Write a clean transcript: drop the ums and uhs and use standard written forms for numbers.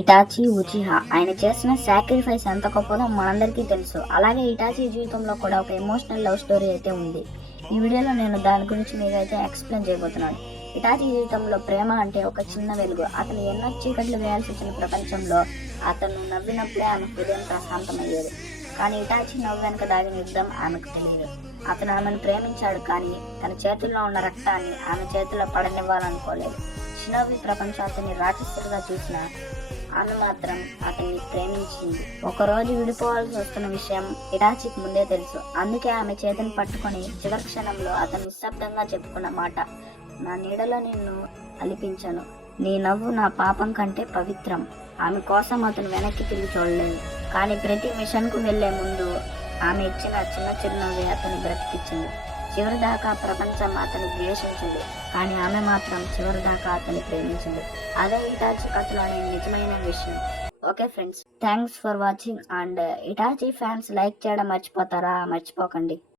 Hitachi ఉచిహా ఆయన చేసిన sacrifice ఎంత గొప్పదో మనందరికీ తెలుసు. అలాగే ఇటాచి జీవితంలో కూడా ఒక ఎమోషనల్ లవ్ స్టోరీ అయితే ఉంది. ఈ వీడియోలో నేను దాని గురించి మీకైతే ఎక్స్ప్లెయిన్ చేయబోతున్నాను. ఇటాచి జీవితంలో ప్రేమ అంటే ఒక చిన్న వెలుగు. అతను ఎన్నో చీకట్లు వేయాల్సి వచ్చిన ప్రపంచంలో అతను నవ్వినప్పుడే ఆమె హృదయం ప్రశాంతమయ్యేది. కానీ ఇటాచి నవ్వు వెనుక దాగిన యుద్ధం ఆమెకు తెలియదు. అతను ఆమెను ప్రేమించాడు, కానీ తన చేతుల్లో ఉన్న రక్తాన్ని ఆమె చేతుల్లో పడనివ్వాలనుకోలేదు. షినోబి ప్రపంచం అతన్ని రాక్షసుడిగా చూసిన ఆమె మాత్రం అతన్ని ప్రేమించింది. ఒకరోజు విడిపోవాల్సి వస్తున్న విషయం ఇటాచికి ముందే తెలుసు. అందుకే ఆమె చేతిని పట్టుకొని చివరి క్షణంలో అతను నిశ్శబ్దంగా చెప్పుకున్న మాట, నా నీడలో నిన్ను అలిపించను, నీ నవ్వు నా పాపం కంటే పవిత్రం. ఆమె కోసం అతను వెనక్కి తిరిగి చూడలేదు. కానీ ప్రతి మిషన్కు వెళ్లే ముందు ఆమె ఇచ్చిన చిన్న చిరునవ్వే అతన్ని బ్రతికించింది. చివరి దాకా ప్రపంచం అతన్ని ద్వేషించింది, కానీ ఆమె మాత్రం చివరి దాకా అతన్ని ప్రేమించింది. అదే ఇటాచి కథలోని నిజమైన విషయం. Okay friends, thanks for watching. And Hitachi fans like చేయడం మర్చిపోతారా? మర్చిపోకండి.